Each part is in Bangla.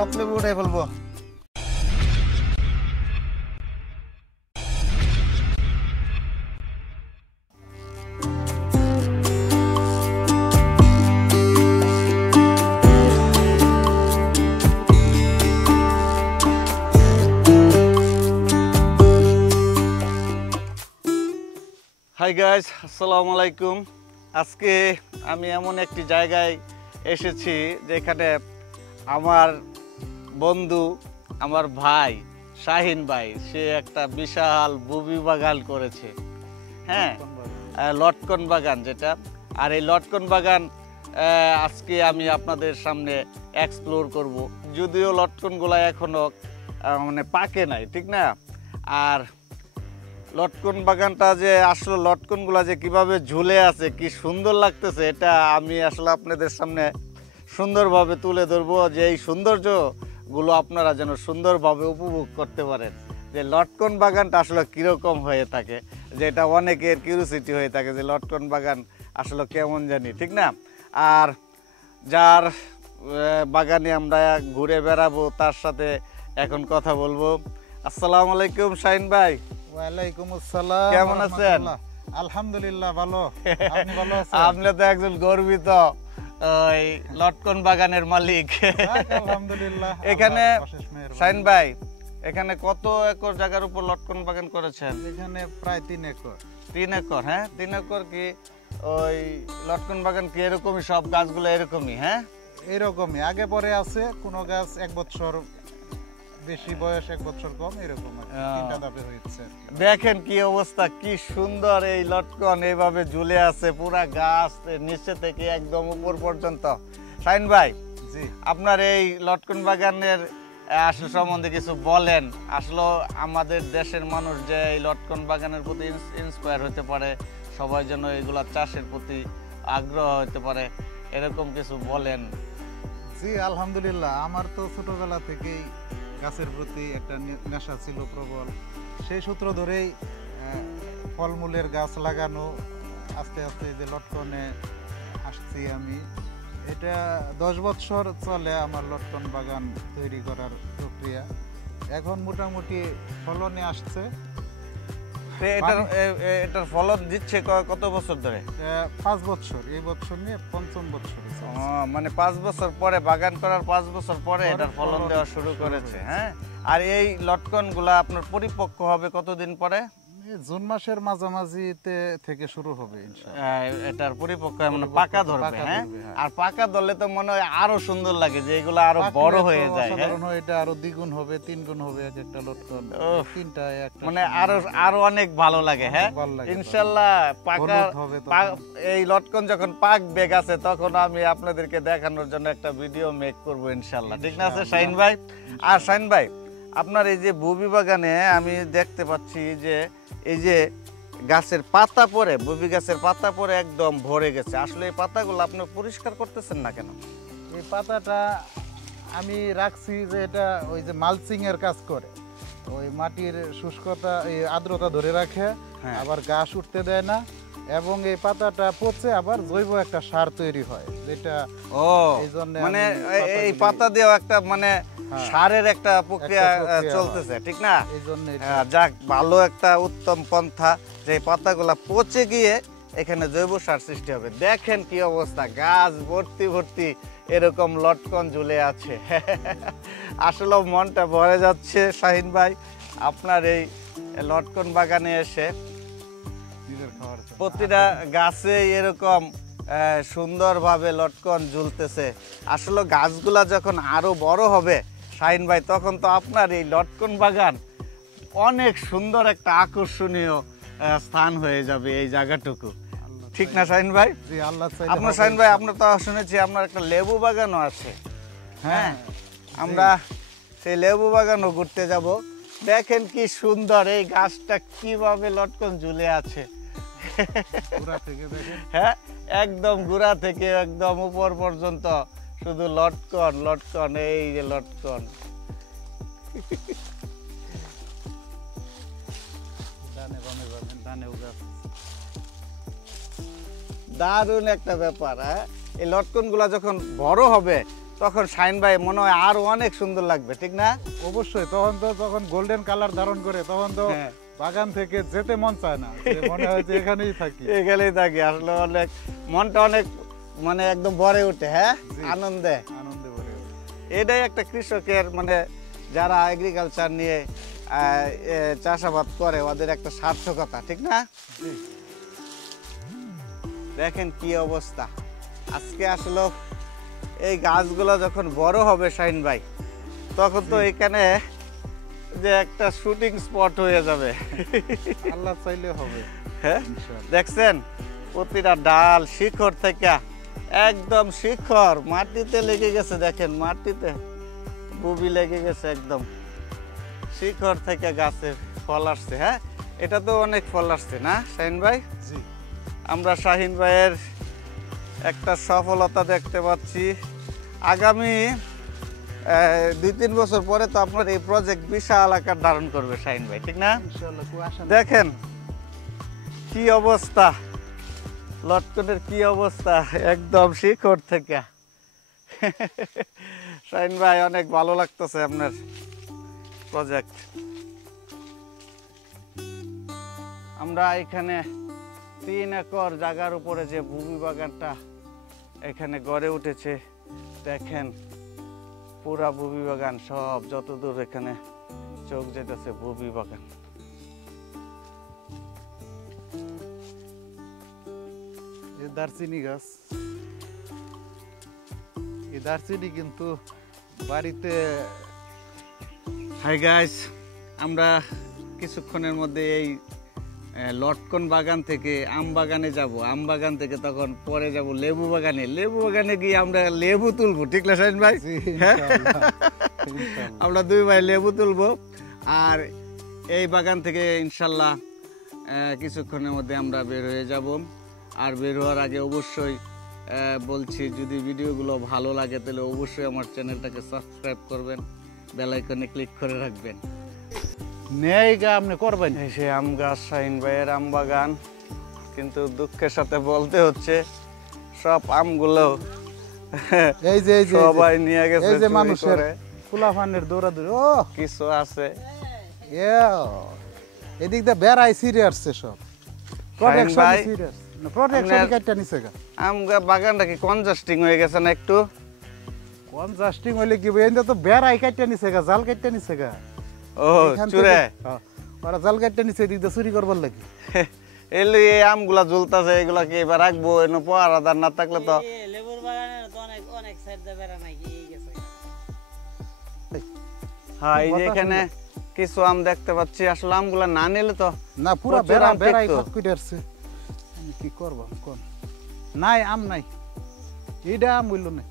সব লেবু উঠে ফেলবো। হাই গাইস, আসসালামু আলাইকুম। আজকে আমি এমন একটি জায়গায় এসেছি যেখানে আমার বন্ধু, আমার ভাই শাহিন ভাই, সে একটা বিশাল বুবি বাগান করেছে। হ্যাঁ, লটকন বাগান যেটা। আর এই লটকন বাগান আজকে আমি আপনাদের সামনে এক্সপ্লোর করব। যদিও লটকনগুলো এখনো মানে পাকে নাই, ঠিক না? আর লটকন বাগানটা যে আসলে লটকনগুলা যে কিভাবে ঝুলে আছে, কি সুন্দর লাগতেছে, এটা আমি আসলে আপনাদের সামনে সুন্দরভাবে তুলে ধরবো, যে এই সৌন্দর্যগুলো আপনারা যেন সুন্দরভাবে উপভোগ করতে পারেন। যে লটকন বাগানটা আসলে কীরকম হয়ে থাকে, যেটা অনেকের কিউরিওসিটি হয়ে থাকে যে লটকন বাগান আসলে কেমন জানি, ঠিক না? আর যার বাগানে আমরা ঘুরে বেড়াবো তার সাথে এখন কথা বলবো। আসসালামু আলাইকুম শাহিন ভাই। ওয়ালাইকুম আসসালাম। কেমন আছেন? আলহামদুলিল্লাহ ভালো। আপনি ভালো আছেন? আপনি তো একজন গর্বিত ওই লটকন বাগানের মালিক। আলহামদুলিল্লাহ। এখানে শাহিন ভাই, এখানে কত একর জায়গার উপর লটকন বাগান করেছেন? এখানে প্রায় 3 একর। 3 একর? হ্যাঁ, 3 একর। কি ওই লটকন বাগান কি এরকমই, সব গাছগুলো এরকমই? হ্যাঁ, এরকমই। আগে পরে আছে, কোন গাছ 1 বছর বেশি বয়স, 1 বছর কম, এরকম তিনটা ধাপে হয়েছে। দেখেন কি অবস্থা, কি সুন্দর এই লটকন এইভাবে ঝুলে আছে পুরা গাছ নিচে থেকে একদম উপর পর্যন্ত। শাহিন ভাই, জি, আপনার এই লটকন বাগানের আসলে সম্বন্ধে কিছু বলেন। আসলে আমাদের দেশের মানুষ যে এই লটকন বাগানের প্রতি ইন্সপায়ার হতে পারে, সবাই যেন এগুলা চাষের প্রতি আগ্রহ হতে পারে, এরকম কিছু বলেন। জি আলহামদুলিল্লাহ। আমার তো ছোটবেলা থেকেই গাছের প্রতি একটা নেশা ছিল প্রবল। সেই সূত্র ধরেই ফলমূলের গাছ লাগানো, আস্তে আস্তে যে লটকনে আসছি আমি। এটা 10 বছর চলে আমার লটকন বাগান তৈরি করার প্রক্রিয়া। এখন মোটামুটি ফলনে আসছে। এটার ফলন দিচ্ছে কত বছর ধরে? 5 বছর। এই বছর নিয়ে 5ম বছর। মানে 5 বছর পরে, বাগান করার 5 বছর পরে এটার ফলন দেওয়া শুরু করেছে। হ্যাঁ, আর এই লটকন গুলা আপনার পরিপক্ক হবে কতদিন পরে? জুন মাসের মাঝামাঝিতে থেকে শুরু হবে ইনশাআল্লাহ। এটার পরিপক্ক মানে পাকা ধরবে। হ্যাঁ, আর পাকা ধরলে তো মনে হয় আরো সুন্দর লাগে, যে এগুলো আরো বড় হয়ে যায়। সাধারণত এটা আরো দ্বিগুণ হবে, 3 গুণ হবে এক একটা লটকন। তিনটা একটা মানে আরো অনেক ভালো লাগে। হ্যাঁ, ইনশাআল্লাহ পাকা এই লটকন যখন পাকবে গাছে, তখন আমি আপনাদেরকে দেখানোর জন্য একটা ভিডিও মেক করব ইনশাআল্লাহ। ঠিক না আছে শাহিন ভাই? আর শাহিন ভাই, আপনার এই যে বুবি বাগানে আমি দেখতে পাচ্ছি যে এই যে গাছের পাতা পরে, বুবি গাছের পাতা পরে একদম ভরে গেছে। আসলে এই পাতাগুলো আপনি পরিষ্কার করতেছেন না কেন? এই পাতাটা আমি রাখছি যে এটা ওই যে মালচিং এর কাজ করে। ওই মাটির শুষ্কতা, এই আর্দ্রতা ধরে রাখে, আবার ঘাস উঠতে দেয় না, এবং এই পাতাটা পচে আবার জৈব একটা সার তৈরি হয়, যেটা এইজন্য মানে এই পাতা দিয়েও একটা মানে সারের একটা প্রক্রিয়া চলতেছে, ঠিক না? যাক, ভালো একটা উত্তম পন্থা, যে পাতাগুলা পচে গিয়ে এখানে জৈব সার সৃষ্টি হবে। দেখেন কি অবস্থা, গাছ ভর্তি ভর্তি এরকম লটকন ঝুলে আছে। আসলে মনটা ভরে যাচ্ছে শাহিন ভাই আপনার এই লটকন বাগানে এসে। প্রতিটা গাছে এরকম সুন্দরভাবে লটকন ঝুলতেছে। আসলে গাছগুলা যখন আরো বড় হবে শাহিন ভাই, তখন তো আপনার এই লটকন বাগান অনেক সুন্দর একটা আকর্ষণীয় স্থান হয়ে যাবে এই জায়গাটুকু, ঠিক না শাহিন ভাই? জি আল্লাহ চাইলে। আপনার শাহিন ভাই, আপনার তো শুনেছি আপনার একটা লেবু বাগানও আছে। হ্যাঁ, আমরা সেই লেবু বাগানও ঘুরতে যাব। দেখেন কি সুন্দর এই গাছটা কিভাবে লটকন ঝুলে আছে। হ্যাঁ, একদম গোড়া থেকে একদম উপর পর্যন্ত শুধু লটকন লটকন, এই যে লটকন। দারুণ একটা ব্যাপার। হ্যাঁ, এই লটকন গুলা যখন বড় হবে তখন শাহিন ভাই মনে হয় আরো অনেক সুন্দর লাগবে, ঠিক না? অবশ্যই তখন তো যখন গোল্ডেন কালার ধারণ করে তখন তো হ্যাঁ। বাগান থেকে যেতে মন চায় না, যে মনে হয় যে এখানেই থাকি। এখানেই থাকি, আসলে অনেক মনটা অনেক মানে একদম ভরে ওঠে, হ্যাঁ, জি। আনন্দে। আনন্দে ভরে ওঠে। এটাই একটা কৃষকের মানে যারা এগ্রিকালচার নিয়ে চাষাবাদ করে ওদের একটা সার্থকতা, ঠিক না? জি। দেখেন কি অবস্থা আজকে। আসলে এই গাছগুলো যখন বড় হবে শাহিন ভাই, তখন তো এখানে যে একটা শুটিং স্পট হয়ে যাবে। আল্লাহ চাইলে হবে। হ্যাঁ, ইনশাআল্লাহ। দেখছেন প্রতিটা ডাল শিখর থেকে একদম শিখর মাটিতে লেগে গেছে, দেখেন মাটিতে বুবি লেগে গেছে একদম, শিখর থেকে গাছের ফল আসছে। হ্যাঁ, এটা তো অনেক ফল আসছে না শাহিন ভাই? জি। আমরা শাহিন ভাইয়ের একটা সফলতা দেখতে পাচ্ছি। আগামী 2-3 বছর পরে তো আপনার এই প্রজেক্ট বিশাল আকার ধারণ করবে শাহিন ভাই, ঠিক না? ইনশাআল্লাহ, কুয়াশা না। দেখেন কি অবস্থা, লটকনের কি অবস্থা, একদম শিখর থেকে। শাহিন ভাই অনেক ভালো লাগতেছে আপনার প্রজেক্ট। আমরা এখানে 3 একর জায়গার উপরে যে ভূমি বাগানটা এখানে গড়ে উঠেছে, দেখেন পুরা ভূমি বাগান, সব যতদূর এখানে চোখ যেতেছে ভূমি বাগান। এই দারচিনি গাছ, এই দারচিনি কিন্তু বাড়িতে হাই গাইস, আমরা কিছুক্ষণের মধ্যে এই লটকন বাগান থেকে আম বাগানে যাব, আম বাগান থেকে তখন পরে যাব লেবু বাগানে, লেবু বাগানে গিয়ে আমরা লেবু তুলবো, ঠিক না শাহিন ভাই? জি, হ্যাঁ? ইনশাআল্লাহ, ইনশাআল্লাহ। আমরা 2 ভাই লেবু তুলবো, আর এই বাগান থেকে ইনশাল্লাহ কিছুক্ষণের মধ্যে আমরা বের হয়ে যাব। আর বের হওয়ার আগে অবশ্যই বলছি, যদি ভিডিওগুলো ভালো লাগে তাহলে অবশ্যই আমার চ্যানেলটাকে সাবস্ক্রাইব করবেন, বেল আইকনে ক্লিক করে রাখবেন। নেই গা আপনি করবেন। এই সে আম গাছ, শাহিন ভাইয়ের আম বাগান, কিন্তু দুঃখের সাথে বলতে হচ্ছে সব আমগুলো এই যে এই যে সবাই নিয়ে গেছে এই যে চুরি মানুষের করে। ফুলাফানের দৌড়াদৌড়ি। ও কিছু আছে এদিক দিয়ে বেড়াই সিরে আসছে সব। প্রোটেকশন ভাই, সিরিয়াস না, প্রোটেকশন আপনার- কাটটা নিছে গা। আম বাগানটা কি কনজাস্টিং হয়ে গেছে না একটু? কোন জাস্টিং হইলে কি এন্ড তো বেড়াই কাটটা নিছে গা, জাল কাটটা নিছে গা। ও এখান থেকে- চুরে হ্যাঁ, ওরা জাল কাটটা নিছে এদিক দিয়ে চুরি করবার লাগি। এলি এই আমগুলা ঝুলতাছে, এগুলা কি এবার রাখবো? এনে পাহারাদার না থাকলে তো। লেবুর বাগানের তো অনেক অনেক সাইড দিয়ে বেড়া নাকি এই গেছে। হ্যাঁ, এই যে বাতাস এখানে কিছু আম দেখতে পাচ্ছি, আসলে আমগুলা না নিলে তো না পুরা প্রচুর বেড়া আম বেড়াই পেকতো। খত কইতে আসছে। আমি কি করব কোন? নাই আম নাই। এইটা আম হইল না।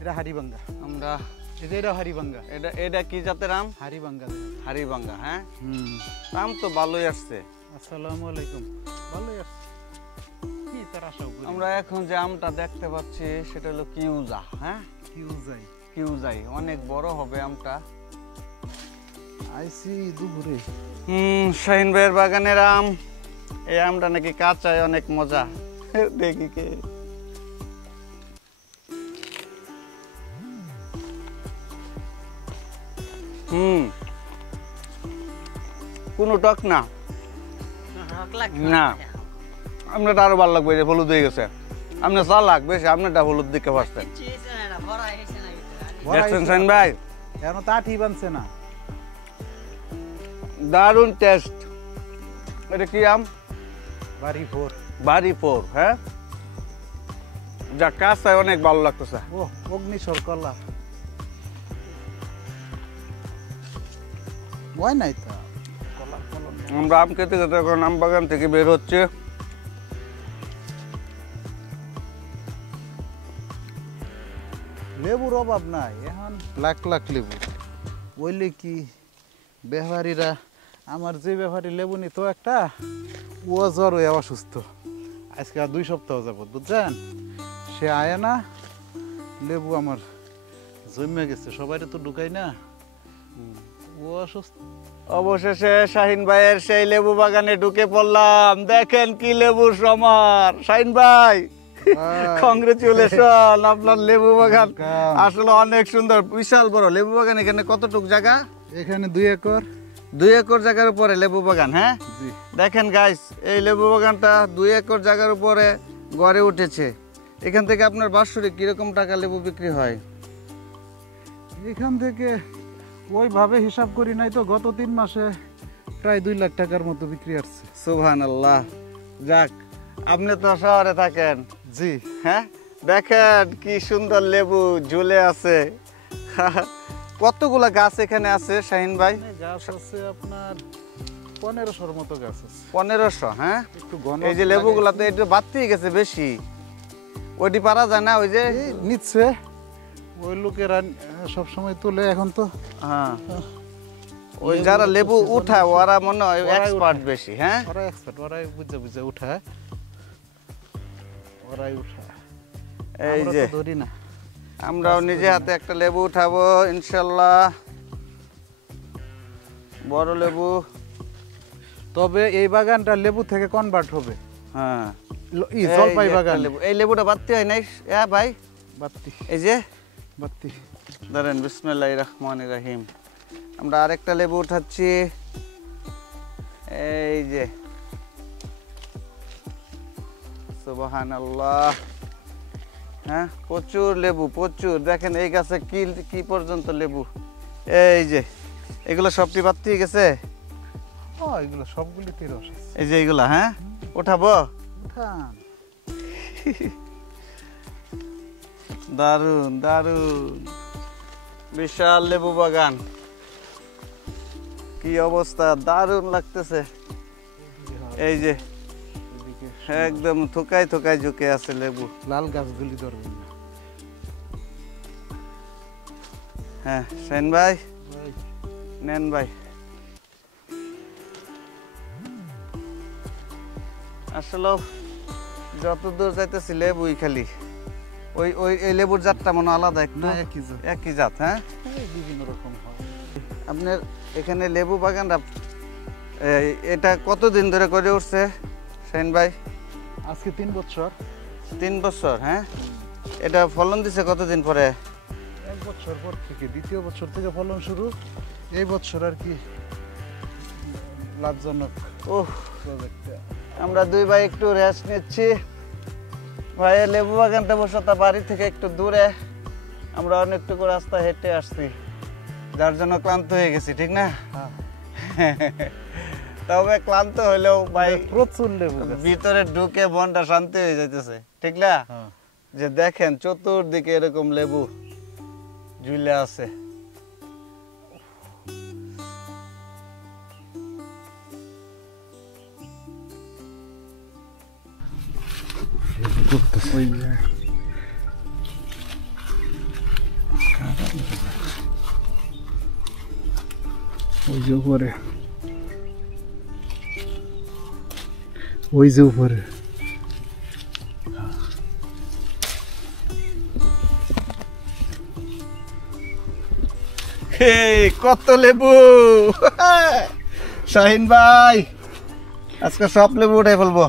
এটা হাড়িভাঙ্গা। আমরা এটা হাড়িভাঙ্গা। এটা কি জাতের আম? হাড়িভাঙ্গা। হাড়িভাঙ্গা। হ্যাঁ, হুম। আম তো ভালোই আসছে। আসসালামু আলাইকুম। ভালোই আছে। কি তার আশা করি? আমরা এখন যে আমটা দেখতে পাচ্ছি সেটা হলো কিউজা। হ্যাঁ, কি যাই। কিউজাই, অনেক বড় হবে আমটা। আইসি দুপুরে। শাহিন ভাইয়ের বাগানের আম, এই আমটা নাকি কাঁচায় অনেক মজা। দেখি কে। কোনো টক না, রক লাগবে না। আপনারটা আরো ভালো লাগবে, যে হলুদ হয়ে গেছে। আপনার চা লাগবে, আপনারটা হলুদ দিকে পারতেন। কিছু হইছে না, ভরা হইছে না কিছু। দেখছেন শাহিন ভাই, এখন তো আঠি বানছে না। দারুণ টেস্ট। এটা কি আম? বাড়ি ভোর। বাড়ি 4। হ্যাঁ, যা কাঁচায় অনেক ভালো লাগতেছে। ও অগ্নিস্বর কলা। ওই নাই তো। কলা ফলন। আমরা আম খেতে খেতে এখন আম বাগান থেকে বের হচ্ছে। লেবুর অভাব নাই এখন, লাখ লাখ লেবু। ওইলে কি ব্যাপারীরা, আমার যে ব্যাপারী লেবু নিত একটা, ও জ্বর হয়ে অসুস্থ। আজকে আর 2 সপ্তাহ যাবত, বুঝছেন? সে আয় না, লেবু আমার জমে গেছে, সবাই তো ঢুকাই না। ও অসুস্থ। অবশেষে শাহিন ভাইয়ের সেই লেবু বাগানে ঢুকে পড়লাম। দেখেন কি লেবুর সমার শাহিন ভাই। কংগ্রেচুলেশন, আপনার লেবু বাগান Welcome. আসলে অনেক সুন্দর, বিশাল বড় লেবু বাগান। এখানে কতটুক জায়গা? এখানে 2 একর। 2 একর জায়গার উপরে লেবু বাগান। হ্যাঁ, জি। দেখেন গাইস, এই লেবু বাগানটা 2 একর জায়গার উপরে গড়ে উঠেছে। এখান থেকে আপনার বাৎসরিক কিরকম টাকা লেবু বিক্রি হয়? এখান থেকে ওইভাবে হিসাব করি নাই তো, গত 3 মাসে প্রায় 2 লাখ টাকার মতো বিক্রি আসছে। সুবহানাল্লাহ। যাক, আপনি তো শহরে থাকেন। জি। হ্যাঁ, দেখেন কি সুন্দর লেবু ঝুলে আছে। কতগুলা গাছ এখানে আছে শাহিন ভাই? এখানে গাছ আছে আপনার 1500-র মতো গাছ আছে। 1500। হ্যাঁ, একটু ঘন এই যে লেবুগুলা তো একটু বাড়তেই গেছে বেশি, ওইটি পারা যায় না? ওই যে এই নিচ্ছে ওই লোকেরা সব সময় তুলে এখন তো। হ্যাঁ, ওই যারা লেবু উঠায় ওরা মনে হয় ওরাই এক্সপার্ট উঠায়। বেশি। হ্যাঁ, ওরাই এক্সপার্ট, ওরাই বুঝে বুঝে উঠায়, ওরাই উঠায়। এই আমরা যে তো ধরি না। আমরাও নিজে হাতে একটা লেবু উঠাবো ইনশাল্লাহ, বড় লেবু। তবে এই বাগানটা লেবু থেকে কনভার্ট হবে। হ্যাঁ, ই জলপাই এই যে একটা বাগান। লেবু, এই লেবুটা বাড়তে হয় নাই ভাই? বাত্তি এই যে বাত্তি। ধরেন, বিসমিল্লাহির রহমানির রহিম। আমরা আরেকটা লেবু উঠাচ্ছি। এই যে সুবহানাল্লাহ। হ্যাঁ, প্রচুর লেবু, প্রচুর। দেখেন এই গাছে কি কি পর্যন্ত লেবু। এই যে এগুলো সবটি বাড়তে গেছে। ও এগুলো সবগুলিতে রস আছে। এই যে এগুলা, হ্যাঁ, উঠাবো। উঠান। দারুন দারুন, বিশাল লেবু বাগান। কি অবস্থা, দারুন লাগতেছে। এই যে এদিকে একদম থোকায় থোকায় ঝুঁকে আছে লেবু। লাল গাছগুলি ধরবেন না। হ্যাঁ, সেন ভাই ওই নেন ভাই। আসলে যত দূর যাইতেছি লেবুই খালি। ওই ওই এই লেবুর জাতটা মনে হয় আলাদা একটু। না একই জাত। একই জাত। হ্যাঁ, এই বিভিন্ন রকম হয়। আপনার এখানে লেবু বাগানটা এটা কতদিন ধরে করে উঠছে সেন ভাই? আজকে 3 বছর। 3 বছর। হ্যাঁ, এটা ফলন দিছে কতদিন পরে? 1 বছর পর থেকে, 2য় বছর থেকে ফলন শুরু। এই বছর আর কি লাভজনক ওহ, প্রজেক্টটা। আমরা 2 ভাই একটু রেস্ট নিচ্ছি। ভাইয়ের লেবু বাগানটা বসে তার বাড়ি থেকে একটু দূরে, আমরা অনেকটুকু রাস্তা হেঁটে আসছি, যার জন্য ক্লান্ত হয়ে গেছি, ঠিক না? হ্যাঁ, তবে ক্লান্ত হলেও ভাই প্রচুর লেবু গাছ। ভিতরে ঢুকে মনটা শান্তি হয়ে যাইতেছে, ঠিক না? হ্যাঁ। যে দেখেন চতুর্দিকে এরকম লেবু ঝুলে আছে। ওই যে উপরে, ওই যে উপরে। কত লেবু শাহিন ভাই, আজকে সব লেবু উঠাই ফেলবো।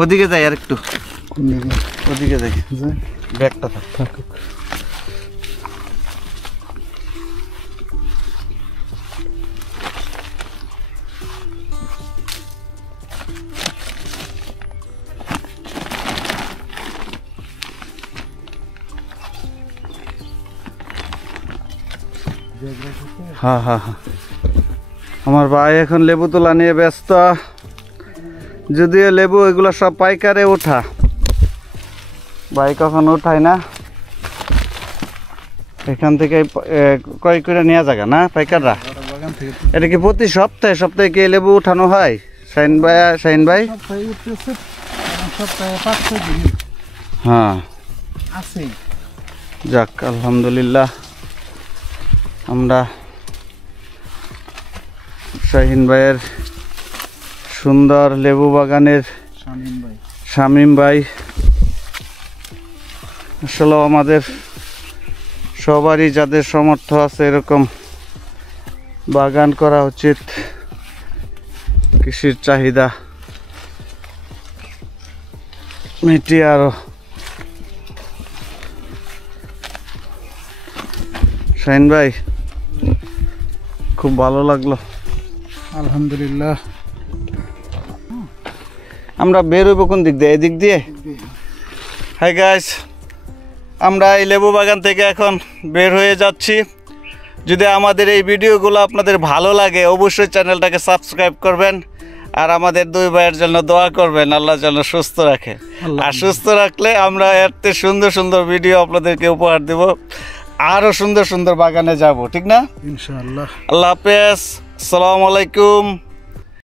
ওদিকে যাই আর একটু, কোন দিকে? ওদিকে যাই, যে ব্যাগটা থাক। থাকুক। হ্যাঁ হ্যাঁ হ্যাঁ, আমার ভাই এখন লেবু তোলা নিয়ে ব্যস্ত। যদিও লেবু এগুলো সব পাইকারে ওঠা, ভাই কখন উঠায় না। এখান থেকে ক্রয় করে নেওয়া যাবে না পাইকাররা? বাগান থেকে এটা কি প্রতি সপ্তাহে সপ্তাহে কি লেবু উঠানো হয় শাহিন ভাই? শাহিন ভাই, সপ্তাহে উঠতেছে, সপ্তাহে 5-6 দিন হ্যাঁ, আছেই। যাক আলহামদুলিল্লাহ। আমরা শাহিন ভাইয়ের সুন্দর লেবু বাগানের শামীম ভাই, শামীম ভাই, আসলে আমাদের সবারই যাদের সামর্থ্য আছে এরকম বাগান করা উচিত। কৃষির চাহিদা মিটি আরো শাহিন ভাই খুব ভালো লাগলো। আলহামদুলিল্লাহ। আমরা বের হইব কোন দিক দিয়ে? এদিক দিয়ে। হাই গাইস, আমরা এই লেবু বাগান থেকে এখন বের হয়ে যাচ্ছি। যদি আমাদের এই ভিডিওগুলো আপনাদের ভালো লাগে অবশ্যই চ্যানেলটাকে সাবস্ক্রাইব করবেন আর আমাদের দুই ভাইয়ের জন্য দোয়া করবেন, আল্লাহ যেন সুস্থ রাখে। আর সুস্থ রাখলে আমরা এর সুন্দর সুন্দর ভিডিও আপনাদেরকে উপহার দেব, আরও সুন্দর সুন্দর বাগানে যাব, ঠিক না? ইনশাআল্লাহ। আল্লাহ হাফেজ, আসসালামু আলাইকুম।